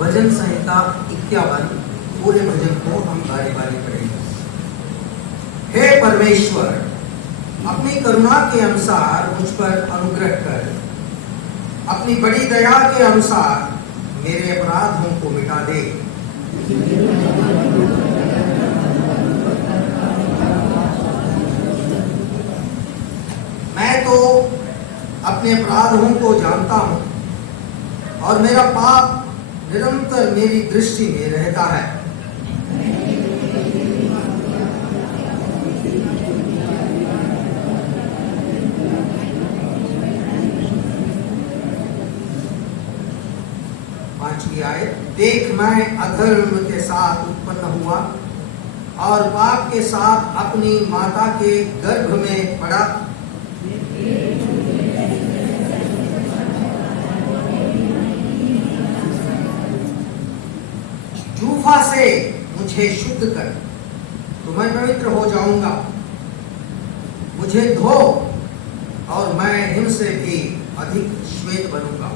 भजन संहिता 51 पूरे भजन को हम बारी बारी पढ़ेंगे। हे परमेश्वर, अपनी करुणा के अनुसार मुझ पर अनुग्रह कर, अपनी बड़ी दया के अनुसार मेरे अपराधों को मिटा दे। मैं तो अपने अपराधों को जानता हूं और मेरा पाप निरंतर मेरी दृष्टि में रहता है। पांचवी आयत, देख मैं अधर्म के साथ उत्पन्न हुआ और पाप के साथ अपनी माता के गर्भ में पड़ा। जूफा से मुझे शुद्ध कर, तो मैं पवित्र हो जाऊंगा। मुझे धो और मैं हिम से भी अधिक श्वेत बनूंगा।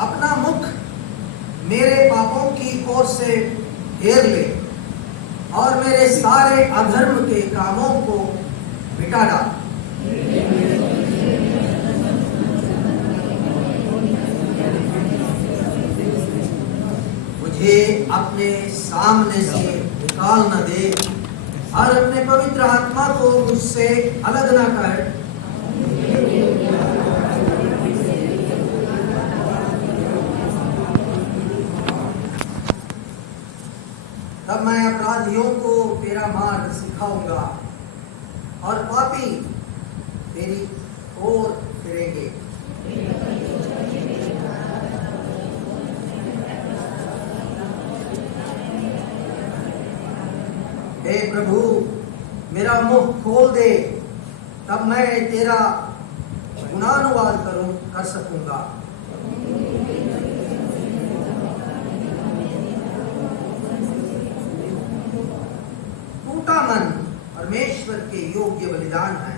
अपना मुख मेरे पापों की ओर से फेर ले और मेरे सारे अधर्म के कामों को मिटा डाल। मुझे अपने सामने से निकाल न दे और अपने पवित्र आत्मा को मुझसे अलग न कर। तब मैं अपराधियों को तेरा मार्ग सिखाऊंगा और पापी तेरी ओर फिरेंगे। हे प्रभु, मेरा मुख खोल दे, तब मैं तेरा गुणानुवाद कर सकूंगा। टूटा मन परमेश्वर के योग्य बलिदान है।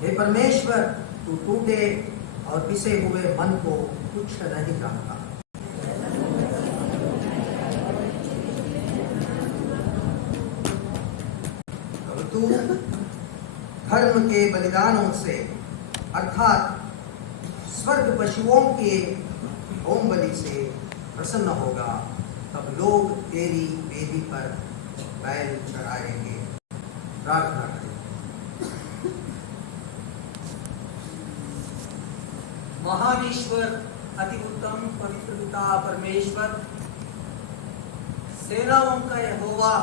हे परमेश्वर, तू टूटे और पिसे हुए मन को कुछ नहीं जानता। तू धर्म के बलिदानों से अर्थात स्वर्ग पशुओं के होम बलि से प्रसन्न होगा। तब लोग तेरी वेदी पर बैल चढ़ाएंगे। प्रार्थना करें। महान ईश्वर, अति उत्तम पवित्र पिता परमेश्वर, सेनाओं का यहोवा,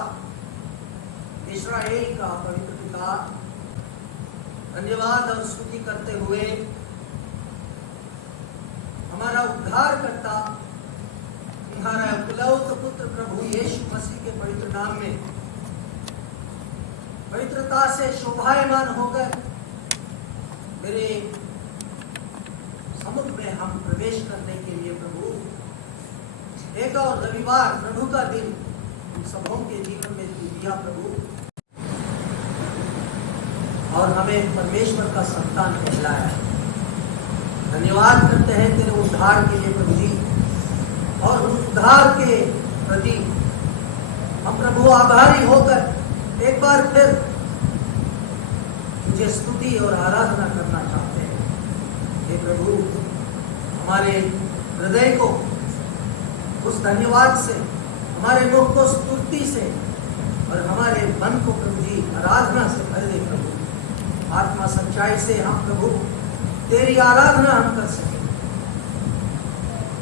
इस्राएल का पवित्र पिता, धन्यवाद और स्तुति करते हुए हमारा उद्धार करता, तुम्हारा एकलौत पुत्र प्रभु यीशु मसीह के पवित्र नाम में पवित्रता से शोभायमान होकर मेरे समुख में हम प्रवेश करने के लिए प्रभु एक और रविवार प्रभु का दिन हम सबों के जीवन में दिया प्रभु, और हमें परमेश्वर का संतान कहलाया। धन्यवाद करते हैं तेरे उद्धार के लिए प्रभु जी, और उस उद्धार के प्रति हम प्रभु आभारी होकर एक बार फिर तुझे स्तुति और आराधना करना चाहते हैं। हे प्रभु, हमारे हृदय को उस धन्यवाद से, हमारे मुख को स्तुति से और हमारे मन को प्रभु जी आराधना से भर दे प्रभु। आत्मा सच्चाई से हम प्रभु तेरी आराधना हम कर सके।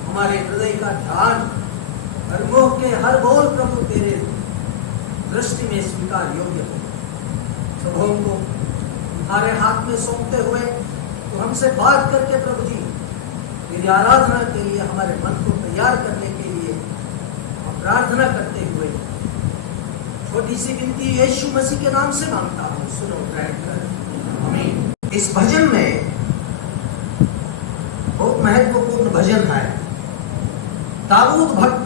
हमारे हृदय का ध्यान और मुख के हर बोल प्रभु तेरे दृष्टि में स्वीकार योग्य हो। सबों को तुम्हारे हाथ में सौंपते हुए तो हमसे बात करके प्रभु जी तेरी आराधना के लिए हमारे मन को तैयार करने के लिए हम प्रार्थना करते हुए छोटी सी विनती यीशु मसीह के नाम से मांगता हूँ, सुनो ग्रहण कर। आमीन। इस भजन में बहुत महत्वपूर्ण भजन है। दाऊद भक्त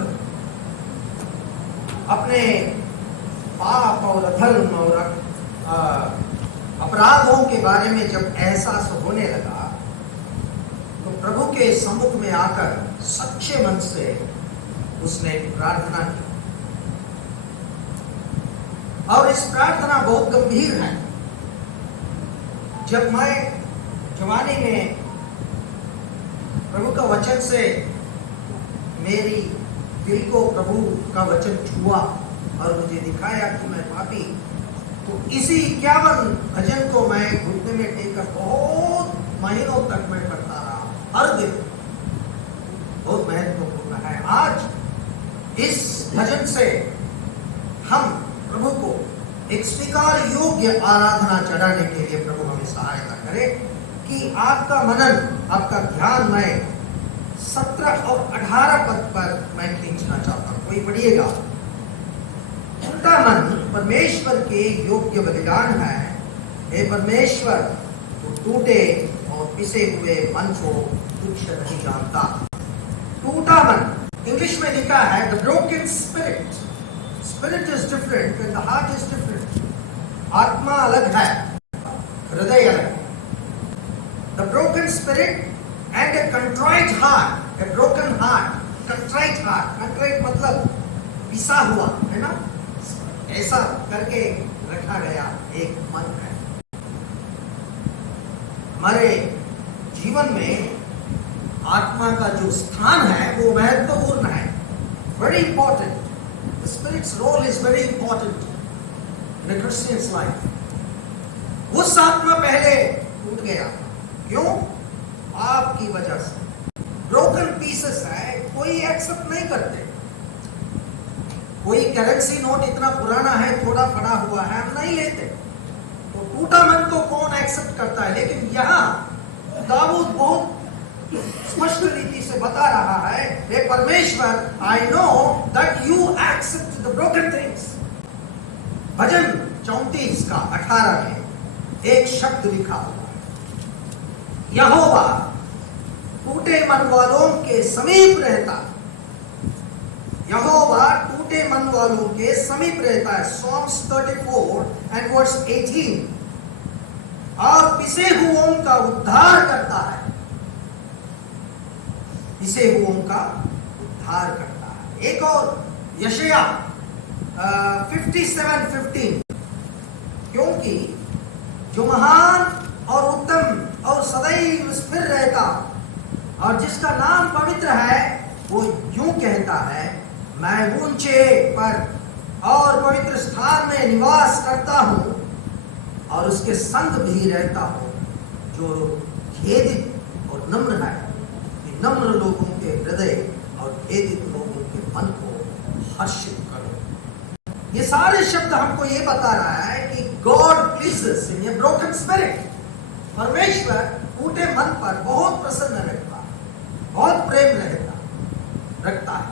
अपने पाप और अधर्म और अपराधों के बारे में जब एहसास होने लगा तो प्रभु के सम्मुख में आकर सच्चे मन से उसने प्रार्थना की। और इस प्रार्थना बहुत गंभीर है। जब मैं जवानी में प्रभु का वचन से मेरी दिल को प्रभु का वचन छुआ और मुझे दिखाया कि मैं पापी, तो इसी 51 भजन को मैं घुटने में टेककर बहुत महीनों तक मैं पढ़ता रहा हर दिन। बहुत महत्वपूर्ण है। आज इस भजन से हम प्रभु को एक स्वीकार योग्य आराधना चढ़ाने के लिए प्रभु हमें सहायता करे कि आपका मनन, आपका ध्यान मैं 17 और 18 पद पर मैं खींचना चाहता हूं। कोई पढ़िएगा। टूटा मन परमेश्वर के योग्य बलिदान है। हे परमेश्वर, तो टूटे और पिसे हुए मन को तुच्छ नहीं जानता। टूटा मन, इंग्लिश में लिखा है the broken spirit. Spirit is different and the heart is different. आत्मा अलग है, हृदय अलग है। The broken spirit and a contrite heart, a broken heart, contrite heart. Contrite मतलब पिसा हुआ, है ना, ऐसा करके रखा गया एक मन है। हमारे जीवन में आत्मा का जो स्थान है वो महत्वपूर्ण है, very important. The spirit's role is very important in a Christian's life. उस आत्मा पहले टूट गया, क्यों? आपकी वजह से। ब्रोकन पीसेस है, कोई एक्सेप्ट नहीं करते। कोई करेंसी नोट इतना पुराना है, थोड़ा पड़ा हुआ है, हम नहीं लेते। तो टूटा मन को कौन एक्सेप्ट करता है? लेकिन यहाँ दाऊद बहुत स्पष्ट रीति से बता रहा है, हे परमेश्वर, I know that you accept the broken things. भजन 34 का 18 में एक शब्द लिखा हुआ है, यहोवा टूटे मन वालों के समीप रहता। यहोवा टूटे मन वालों के समीप रहता है। Psalms 34 and verse 18। और पिसे हुओं का उद्धार करता है। पिसे हुओं का उद्धार करता है। एक और यशाया 57:15, क्योंकि जो महान और उत्तम और सदैव स्थिर रहता और जिसका नाम पवित्र है, वो यूं कहता है, मैं ऊंचे पर और पवित्र स्थान में निवास करता हूं और उसके संग भी रहता हूं जो खेदित और नम्र है। नम्र लोगों के हृदय और खेदित लोगों के मन को हर्षित करो। ये सारे शब्द हमको ये बता रहा है कि गॉड प्लीजेस इन ए ब्रोकन स्पिरिट। परमेश्वर टूटे मन पर बहुत प्रसन्न रहता है, बहुत प्रेम रखता है।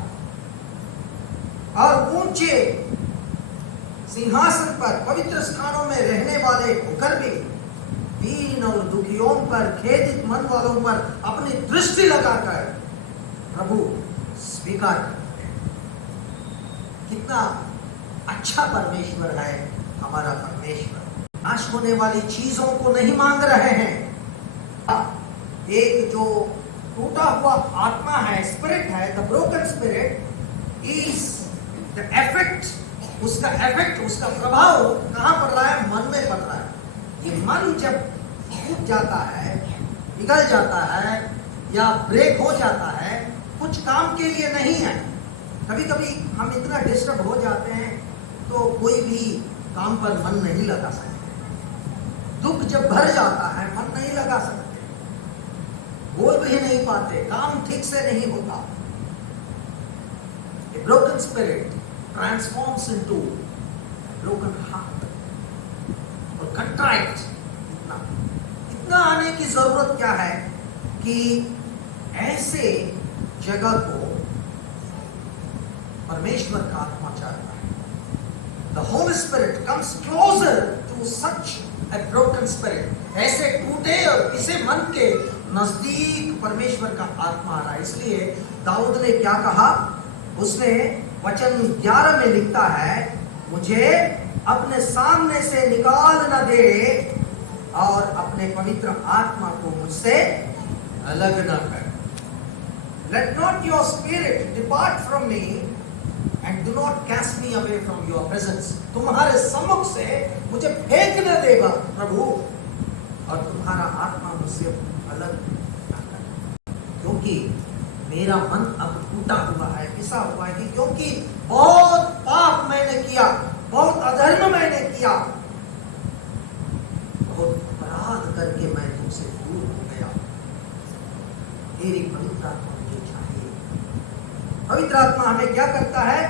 और ऊंचे सिंहासन पर पवित्र स्थानों में रहने वाले होकर भी दीन और दुखियों पर, खेदित मन वालों पर अपनी दृष्टि लगाकर प्रभु स्वीकार करते हैं। कितना अच्छा परमेश्वर है हमारा परमेश्वर। नाश होने वाली चीजों को नहीं मांग रहे हैं। एक जो टूटा हुआ आत्मा है, स्पिरिट है, the broken spirit is the effect. उसका प्रभाव कहां पड़ रहा है? मन में पड़ रहा है। ये मन जब टूट जाता है, पिघल जाता है या ब्रेक हो जाता है, कुछ काम के लिए नहीं है। कभी कभी हम इतना डिस्टर्ब हो जाते हैं तो कोई भी काम पर मन नहीं लगा सकते। दुख जब भर जाता है, मन नहीं लगा सकते, बोल भी नहीं पाते, काम ठीक से नहीं होता। A broken spirit transforms into a broken heart और contrite। इतना आने की जरूरत क्या है कि ऐसे जगह को परमेश्वर का आत्मा चाहता है। The Holy Spirit comes closer to such a broken spirit। ऐसे टूटे और पिसे मन के नजदीक परमेश्वर का आत्मा आ रहा है। इसलिए दाऊद ने क्या कहा? उसने वचन 11 में लिखता है, मुझे अपने सामने से निकाल न दे अपने पवित्र आत्मा को मुझसे अलग न कर। Let not your spirit depart from me and do not cast me away from your presence. तुम्हारे सम्मुख से मुझे फेंक न देगा प्रभु, और तुम्हारा आत्मा मुझसे अलग न कर, क्योंकि मेरा मन अब टूटा हुआ है, पिसा हुआ है, क्योंकि बहुत पाप मैंने किया, बहुत अधर्म मैंने किया, बहुत अपराध करके मैं तुमसे दूर हो गया। तेरी पवित्र आत्मा मुझे चाहिए। पवित्र आत्मा हमें क्या करता है?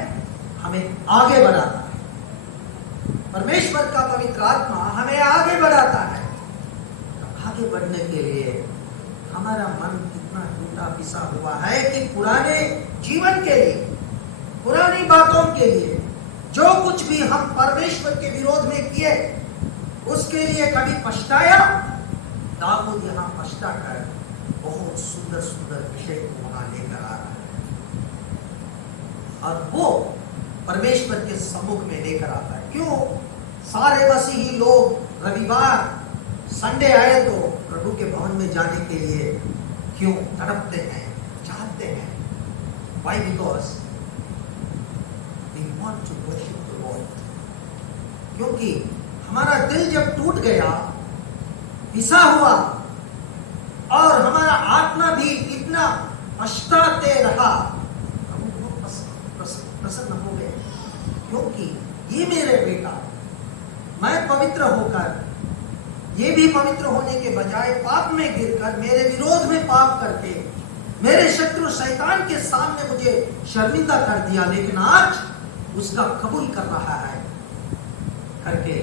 हमें आगे बढ़ाता है। परमेश्वर का पवित्र आत्मा हमें आगे बढ़ाता है। आगे बढ़ने के लिए हमारा मन कितना टूटा पिसा हुआ है कि पुराने जीवन के लिए, पुरानी बातों के लिए, जो कुछ भी हम परमेश्वर के विरोध में किए उसके लिए कभी पछताया। दाऊद यहाँ पछता कर बहुत सुंदर सुंदर विषय को वहां लेकर आ रहा है, और वो परमेश्वर के सम्मुख में लेकर आता है। क्यों? सारे मसीही लोग रविवार संडे आए तो प्रभु के भवन में जाने के लिए क्यों तड़पते हैं, चाहते हैं? Why? Because we want to worship the Lord. क्योंकि हमारा दिल जब टूट गया, पिसा हुआ, और हमारा आत्मा भी इतना पछताते रहा, प्रभु बहुत प्रसन्न हो गए, क्योंकि ये मेरे बेटा, मैं पवित्र होकर, ये भी पवित्र होने के बजाय पाप में गिरकर, मेरे विरोध में पाप करके, मेरे शत्रु शैतान के सामने मुझे शर्मिंदा कर दिया, लेकिन आज उसका कबूल कर रहा है करके।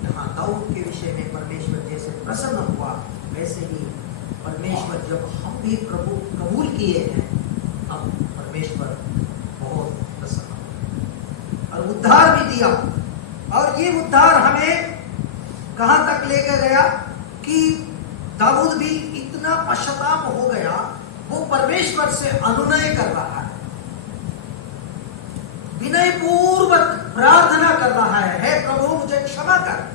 यहाँ दाऊद के विषय में परमेश्वर जैसे प्रसन्न हुआ, वैसे ही परमेश्वर जब हम भी प्रभु कबूल किए हैं, अब परमेश्वर बहुत प्रसन्न हुआ और उद्धार भी दिया। और ये उद्धार हमें कहां तक लेकर गया कि दाऊद भी इतना पश्चाताप हो गया, वो परमेश्वर से अनुनय कर रहा है, विनय पूर्वक प्रार्थना कर रहा है, हे प्रभु मुझे क्षमा कर।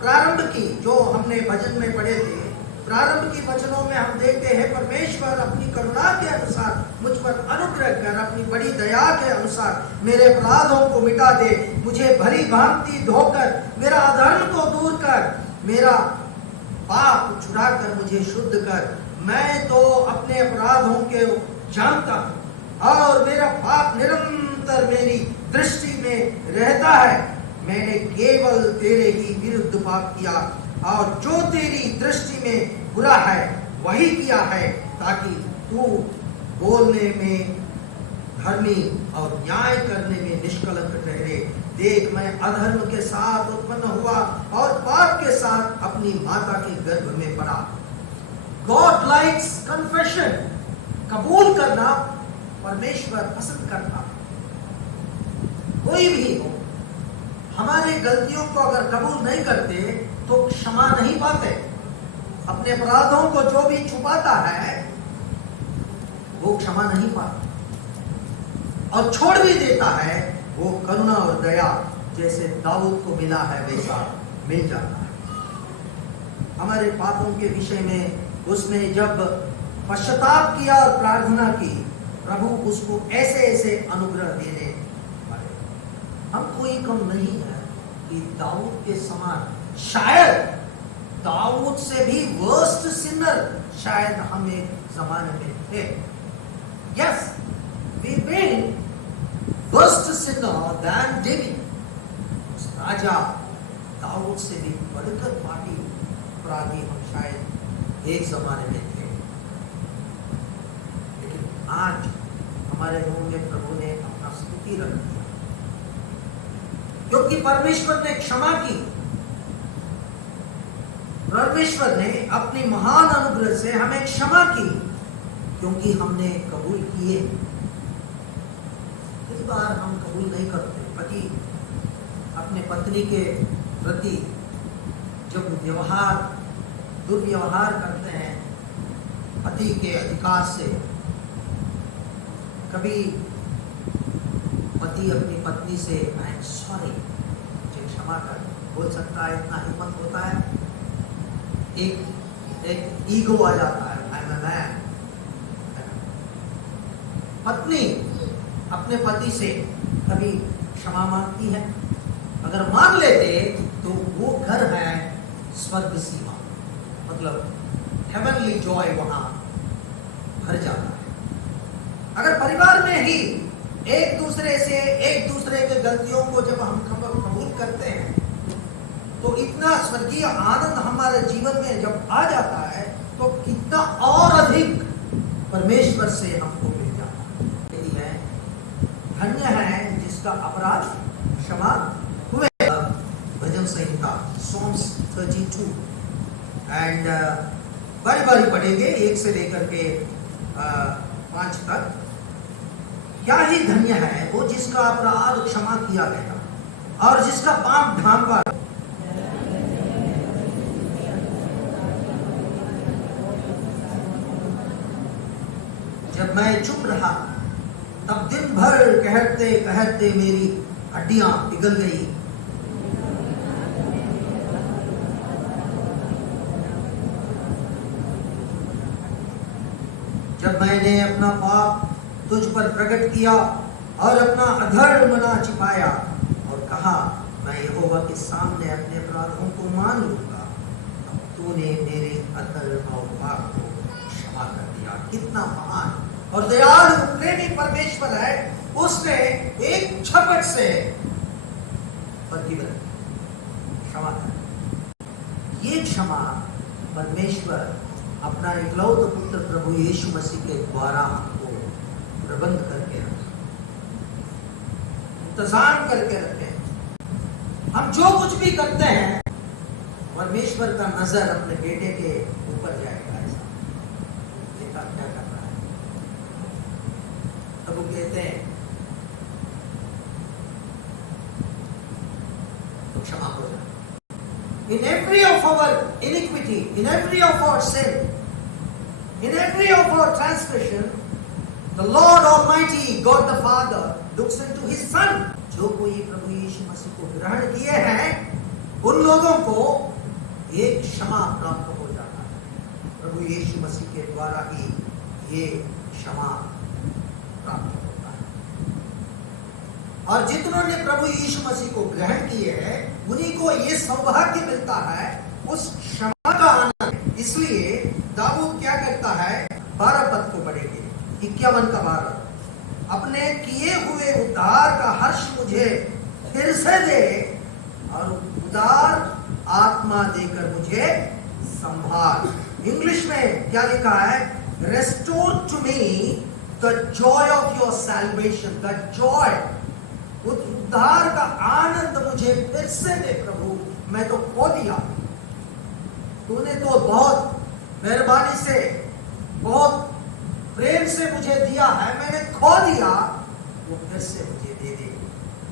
प्रारंभ की जो हमने भजन में पढ़े थे, प्रारंभ की वचनों में हम देखते हैं, परमेश्वर अपनी करुणा के अनुसार मुझ पर अनुग्रह कर, अपनी बड़ी दया के अनुसार मेरे अपराधों को मिटा दे, मुझे भली भांति धोकर मेरा अधर्म को दूर कर, मेरा पाप छुड़ा कर मुझे शुद्ध कर। मैं तो अपने अपराधों के जानता हूं और मेरा पाप निरंतर मेरी दृष्टि में रहता है। मैंने केवल तेरे ही विरुद्ध पाप किया और जो तेरी दृष्टि में बुरा है वही किया है, ताकि तू बोलने में धर्मी और न्याय करने में निष्कलंक ठहरे। देख, मैं अधर्म के साथ उत्पन्न हुआ और पाप के साथ अपनी माता के गर्भ में पड़ा। गॉड लाइक्स कन्फेशन, कबूल करना परमेश्वर पसंद करता। कोई भी हो, हमारी गलतियों को अगर कबूल नहीं करते तो क्षमा नहीं पाते। अपने अपराधों को जो भी छुपाता है वो क्षमा नहीं पाता, और छोड़ भी देता है, वो करुणा और दया जैसे दाऊद को मिला है वैसा मिल जाता है। हमारे पापों के विषय में उसने जब पश्चाताप किया और प्रार्थना की, प्रभु उसको ऐसे ऐसे अनुग्रह देने वाले। हम कोई कम नहीं है कि दाऊद के समान, शायद दाऊद से भी वर्स्ट सिनर शायद हम एक जमाने में थे। Yes, we been worst sinner than David. उस राजा दाऊद से भी बढ़कर पापी अपराधी हम शायद एक जमाने में थे, लेकिन आज हमारे मुंह में प्रभु ने अपना स्तुति रख दिया, क्योंकि परमेश्वर ने क्षमा की। परमेश्वर ने अपनी महान अनुग्रह से हमें क्षमा की, क्योंकि हमने कबूल किए। कई बार हम कबूल नहीं करते। पति अपने पत्नी के प्रति जब दुर्व्यवहार करते हैं पति के अधिकार से, कभी पति अपनी पत्नी से आई एम सॉरी, मुझे क्षमा कर बोल सकता है? इतना हिम्मत होता है? एक ईगो आ जाता है, आई एम अ मैन। पत्नी अपने पति से कभी क्षमा मांगती है? अगर मांग लेते तो वो घर है स्वर्ग सीमा, मतलब हेवनली जॉय वहां भर जाता है। अगर परिवार में ही एक दूसरे के गलतियों को जब हम कबूल करते हैं तो इतना स्वर्गीय आनंद हमारे जीवन में जब आ जाता है तो कितना और अधिक परमेश्वर से हमको मिल जाता है। धन्य है जिसका अपराध क्षमा हुए। भजन संहिता Psalms 32 एंड बारी बारी पढ़ेंगे 1 से लेकर के 5 तक। क्या ही धन्य है वो जिसका अपराध क्षमा किया गया और जिसका पाप ढांपा। जब मैं चुप रहा तब दिन भर कहते कहते मेरी हड्डियां पिघल गई। जब मैंने अपना पाप तुझ पर प्रकट किया और अपना अधर्म ना छिपाया और कहा मैं यहोवा के सामने अपने अपराधों को मान लूंगा, तब तूने मेरे अधर्म और पाप को क्षमा कर दिया। कितना महान और दयालु प्रेमी परमेश्वर है, उसने एक झपट से प्रतिबंध क्षमा कर। ये क्षमा परमेश्वर अपना इकलौते पुत्र प्रभु यीशु मसीह के द्वारा हमको प्रबंध करके रखे, इंतजाम करके रखे। हम जो कुछ भी करते हैं परमेश्वर का नजर अपने बेटे के ऊपर जाएगा। ऐसा देखा क्या कर रहा है। तब वो कहते हैं तो क्षमा हो जाए। In every of our iniquity, in every of our sin, in every of our transgression, the Lord Almighty, God the Father, looks into His Son. जो कोई प्रभु यीशु मसीह को ग्रहण किए हैं उन लोगों को एक क्षमा प्राप्त हो जाता है। प्रभु यीशु मसीह के द्वारा ही ये क्षमा प्राप्त होता है। और जितनों ने प्रभु यीशु मसीह को ग्रहण किए हैं उन्हीं को ये सौभाग्य मिलता है उस क्षमा का आनंद। इसलिए दाऊद क्या करता है, 12 पद को पढ़ेंगे, 51 का 12। अपने किए हुए उद्धार का हर्ष मुझे फिर से दे और उदार आत्मा देकर मुझे संभाल। इंग्लिश में क्या लिखा है, restore to me the joy of your salvation. The joy, उद्धार का आनंद मुझे फिर से दे प्रभु। मैं तो खो दिया, तूने तो बहुत मेहरबानी से बहुत प्रेम से मुझे दिया है, मैंने खो दिया, वो फिर से मुझे दे दे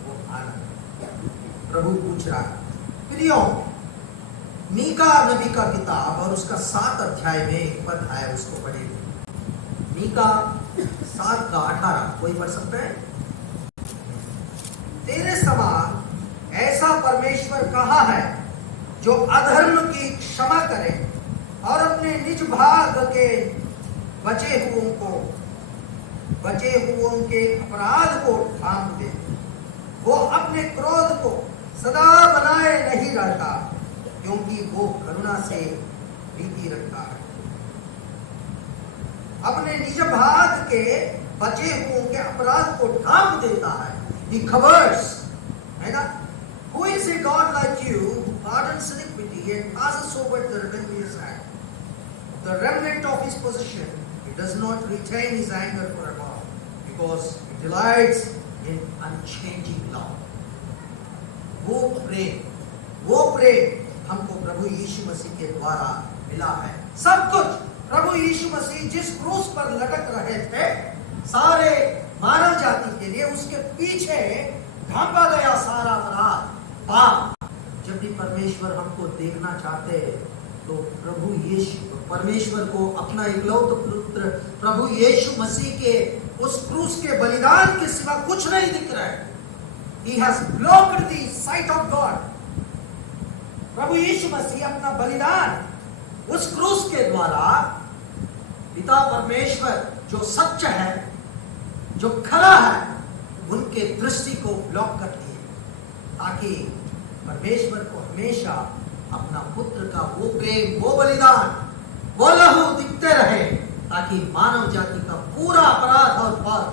वो आनंद। प्रभु पूछ रहा है। प्रियो, मीका नबी का किताब और उसका 7 अध्याय में एक पद है, उसको पढ़ेंगे। मीका 7 का 18, कोई पढ़ सकता है? तेरे समान ऐसा परमेश्वर कहाँ है जो अधर्म की क्षमा करे और अपने निज भाग के बचे हुओं के अपराध को थाम दे। वो अपने क्रोध को सदा बनाए नहीं रहता क्योंकि वो करुणा से प्रीति रखता है। अपने निज भाग के बचे हुओं के अपराध को थाम देता है। He covers, है ना? Who is a God like you who pardons iniquity and passes over the rebellious act? The remnant of His possession, He does not retain His anger forever, because He delights in unchanging love. वो प्रेम हमको प्रभु यीशु मसीह के द्वारा मिला है। सब कुछ प्रभु यीशु मसीह जिस क्रूस पर लटक रहे थे सारे मानव जाति के लिए, उसके पीछे ढांपा गया सारा अपराध पाप। जब भी परमेश्वर हमको देखना चाहते तो प्रभु यीशु, परमेश्वर को अपना इकलौते पुत्र प्रभु यीशु मसीह के उस क्रूस के बलिदान के सिवा कुछ नहीं दिख रहा है। He has blocked the sight of God. प्रभु यीशु मसीह अपना बलिदान उस क्रूस के द्वारा पिता परमेश्वर जो सच्चा है, जो खरा है, उनके दृष्टि को ब्लॉक कर दिए, ताकि परमेश्वर को हमेशा अपना पुत्र का वो प्रेम, वो बलिदान, वो लहू दिखते रहे, ताकि मानव जाति का पूरा अपराध और पाप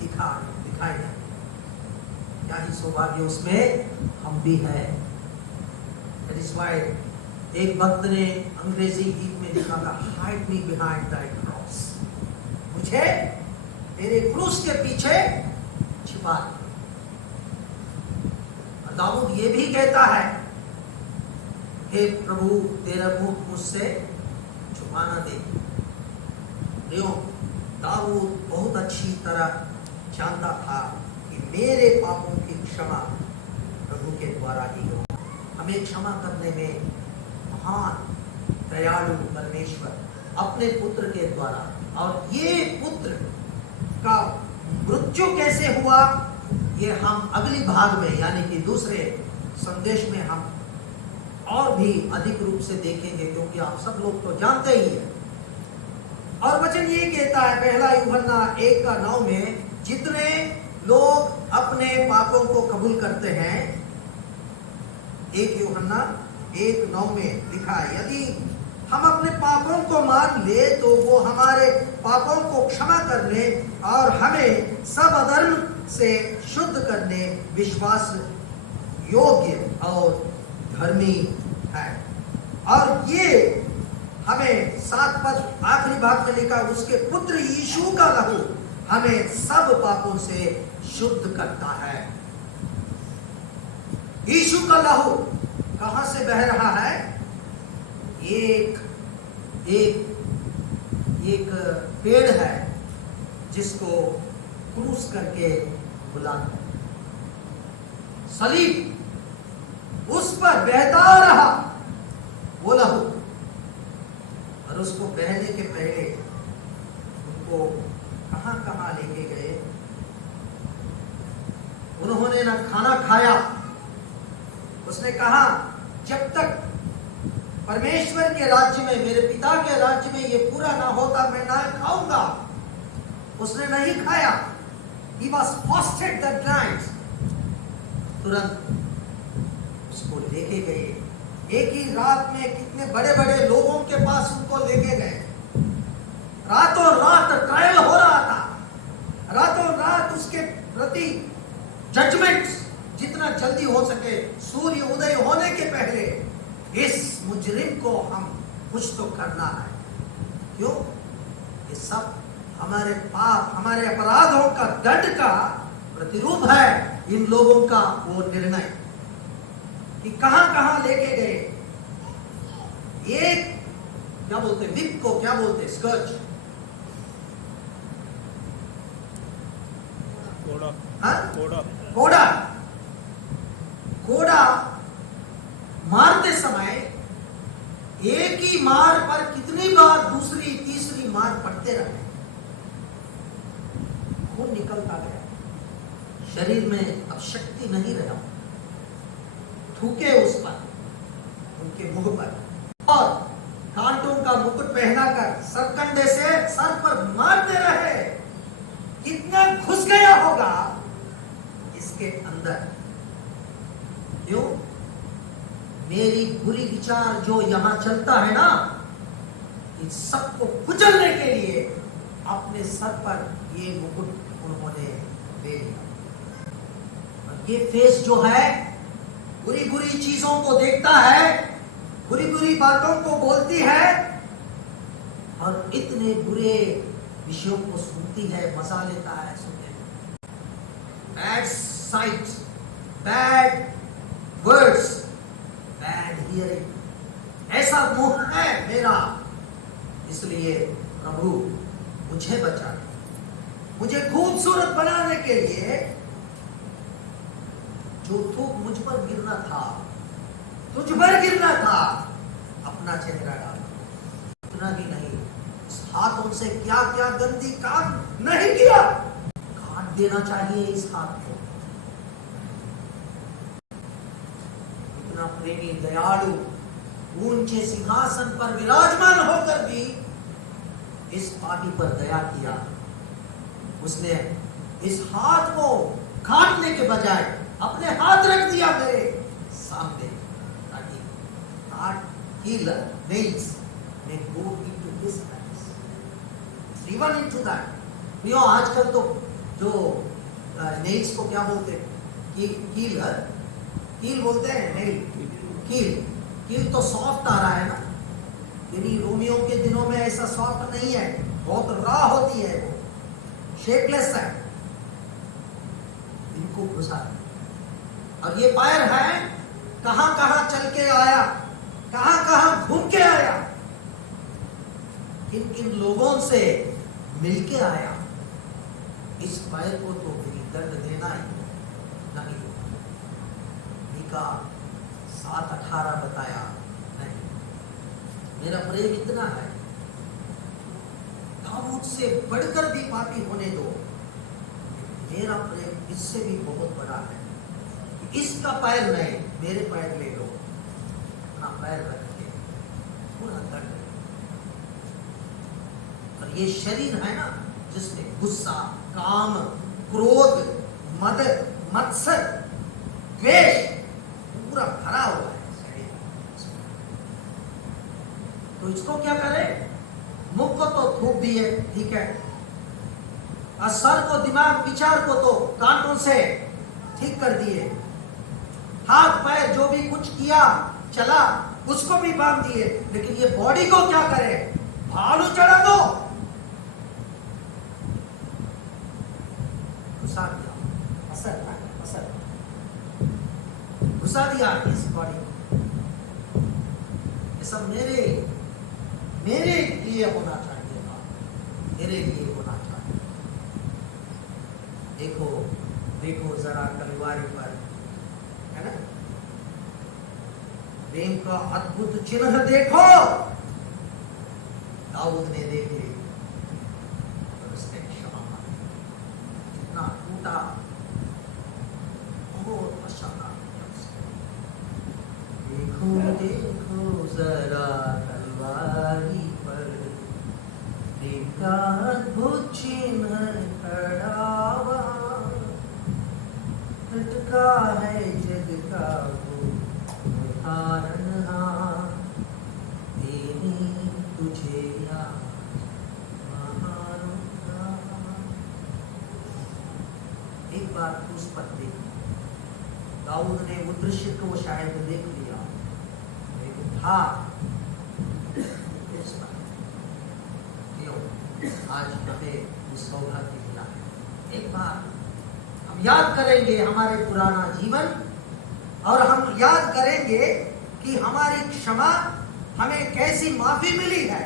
दिखाई जाए। क्या ही सौभाग्य उसमें हम भी हैं। That is why एक भक्त ने अंग्रेजी गीत में लिखा था, hide me behind that cross, मुझे तेरे क्रूस के पीछे छिपा। और दाऊद ये भी कहता है, हे प्रभु तेरा मुख मुझसे छुपाना दे। दाऊद बहुत अच्छी तरह जानता था कि मेरे पापों की क्षमा प्रभु के द्वारा ही हो। हमें क्षमा करने में महान दयालु परमेश्वर अपने पुत्र के द्वारा, और ये पुत्र का मृत्यु कैसे हुआ, ये हम अगली भाग में यानी कि दूसरे संदेश में हम और भी अधिक रूप से देखेंगे, क्योंकि आप सब लोग तो जानते ही हैं। और वचन ये कहता है पहला यूहन्ना 1:9 में, जितने लोग अपने पापों को कबूल करते हैं, 1 यूहन्ना 1:9 में लिखा है, यदि हम अपने पापों को मान ले तो वो हमारे पापों को क्षमा करने और हमें सब अधर्म से शुद्ध करने विश्वास योग्य और धर्मी है। और ये हमें 7 पद आखिरी भाग में लिखा, उसके पुत्र यीशु का लहू हमें सब पापों से शुद्ध करता है। यीशु का लहू कहां से बह रहा है? एक पेड़ है जिसको क्रूस करके बुलाते हैं, सलीब, उस पर बहता रहा वो लहू। और उसको बहने के पहले उनको कहां कहां लेके गए? उन्होंने ना खाना खाया। उसने कहा, जब तक परमेश्वर के राज्य में, मेरे पिता के राज्य में ये पूरा ना होता मैं ना खाऊंगा। उसने नहीं खाया। He was fasted that night. तुरंत उसको लेके गए। एक ही रात में कितने बड़े बड़े लोगों के पास उनको लेके गए। रातों रात ट्रायल हो रहा था, रातों रात उसके प्रति जजमेंट जितना जल्दी हो सके, सूर्य उदय होने के पहले इस मुजरिम को हम कुछ तो करना है। क्यों? ये सब हमारे पाप, हमारे अपराधों का दंड का प्रतिरूप है। इन लोगों का वो निर्णय कि कहां कहां लेके गए। एक क्या बोलते, विप को क्या बोलते, स्कर्च, कोड़ा। कोड़ा मारते समय एक ही मार पर कितनी बार दूसरी तीसरी मार पड़ते रहे, खून निकलता गया, शरीर में अब शक्ति नहीं रहा। थूके उस पर, उनके मुंह पर, और कांटों का मुकुट पहनाकर सरकंडे से सर पर मारते रहे। कितना घुस गया होगा इसके अंदर। क्यों? मेरी बुरी विचार जो यहां चलता है ना, इन सबको कुचलने के लिए अपने सर पर ये मुकुट उन्होंने ले लिया। और ये फेस जो है बुरी बुरी चीजों को देखता है, बुरी बुरी बातों को बोलती है, और इतने बुरे विषयों को सुनती है, मजा लेता है सुनने। Bad site, bad words, bad hearing, ऐसा मुंह है मेरा। इसलिए प्रभु मुझे बचा, मुझे खूबसूरत बनाने के लिए जो थूक मुझ पर गिरना था, तुझ पर गिरना था, अपना चेहरा डाला। इतना ही नहीं, इस हाथों से क्या क्या गंदी काम नहीं किया, काट देना चाहिए इस हाथ को। इतना प्रेमी, दयालु ऊंचे सिंहासन पर विराजमान होकर भी इस पापी पर दया किया। उसने इस हाथ को काटने के बजाय अपने हाथ रख दिया मेरे सामने, ताकि nails may go into his hands, even into that. आजकल तो जो नेल्स को क्या बोलते हैं, कील बोलते हैं, नेल कील तो सॉफ्ट आ रहा है ना, यानी रोमियो के दिनों में ऐसा सॉफ्ट नहीं है, बहुत रॉ होती है, वो शेपलेस है। इनको घुसा, और ये पैर है कहां कहां चल के आया, कहां कहां घूम के आया, किन किन लोगों से मिलके आया। इस पैर को तो मेरी दंड देना ही नहीं। मीका 7:18 बताया, नहीं, मेरा प्रेम इतना है, दाऊद से बढ़कर भी पापी होने दो, मेरा प्रेम इससे भी बहुत बड़ा है। इसका पैर नहीं, मेरे पैर ले लो, अपना पैर रख के पूरा दंड। और ये शरीर है ना, जिसमें गुस्सा, काम, क्रोध, मद, मत्सर, द्वेष पूरा भरा हुआ है शरीर। तो इसको क्या करें? मुख को तो थूक दिए, ठीक है, और सर को, दिमाग, विचार को तो कांटों से ठीक कर दिए, हाथ पैर जो भी कुछ किया चला उसको भी बांध दिए, लेकिन ये बॉडी को क्या करे? भालू चढ़ा दो, घुसा दिया, घुसा दिया इस बॉडी को। ये सब मेरे लिए होना चाहिए था, मेरे लिए होना चाहिए। देखो जरा कलवारी पर, है ना, प्रेम का अद्भुत चिन्ह देखो। दाऊद ने देखे और उसने क्षमा मांगी, इतना टूटा, बहुत पश्चाताप। देखो जरा कलवारी पर प्रेम का अद्भुत चिन्ह खड़ा हुआ, टटका है जग का वो तारनहार, देने तुझे एक बार उस पर देख, दाऊद ने वो दृश्य को शायद देख लिया, लेकिन था आज हमें सौभाग्य मिला है। एक बार हम याद करेंगे हमारे पुराना जीवन, और हम याद करेंगे कि हमारी क्षमा, हमें कैसी माफी मिली है,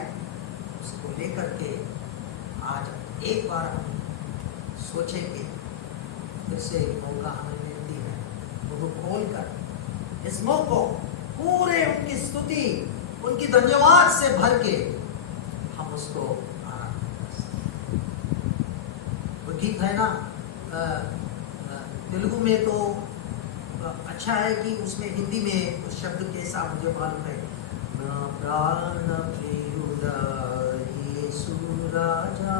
उसको लेकर के आज एक बार हम सोचेंगे। फिर से मौका हमें मिलती है, वो खोलकर इस मुख को पूरे उनकी स्तुति, उनकी धन्यवाद से भर के हम उसको वो गीत है ना, तेलुगु में तो अच्छा है कि उसमें हिंदी में उस शब्द कैसा मुझे मालूम है, ना प्राण प्रियुडा येसु राजा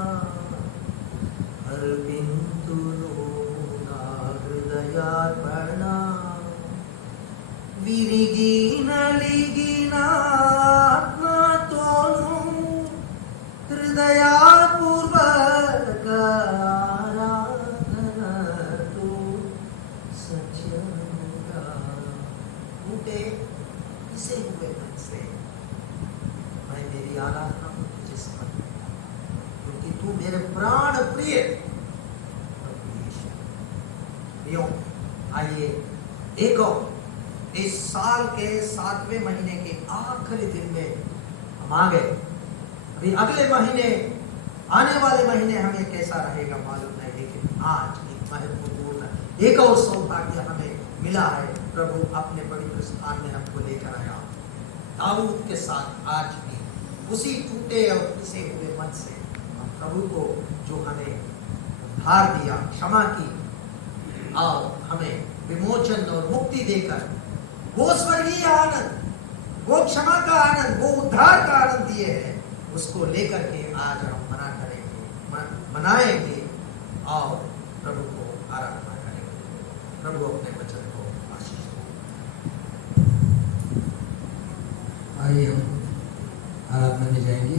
हर बिंदु ना हृदयार्पणा विरिगी नलिगी नात्मा तोनु हृदयापूर्वक इसे हुए मन से मैं मेरी आराधना को तुझे समर्पित करता हूं, क्योंकि तू मेरे प्राण प्रिय। आइए देखो, इस साल के 7वें महीने के आखिरी दिन में हम आ गए। अभी अगले महीने, आने वाले महीने हमें कैसा रहेगा मालूम नहीं, लेकिन आज एक महत्वपूर्ण एक और सौभाग्य हमें मिला है। प्रभु अपने पवित्र स्थान में हमको लेकर आया। दाऊद के साथ आज भी उसी टूटे और पिसे हुए मन से हम प्रभु को, जो हमें उद्धार दिया, क्षमा की और हमें विमोचन और मुक्ति देकर वो स्वर्गीय आनंद, वो क्षमा का आनंद, वो उद्धार का आनंद दिए है, उसको लेकर के आज हम मनाएंगे और प्रभु को आराधना करेंगे। प्रभु अपने वचन को आशीष दे। आइए हम आराधना में जाएंगे।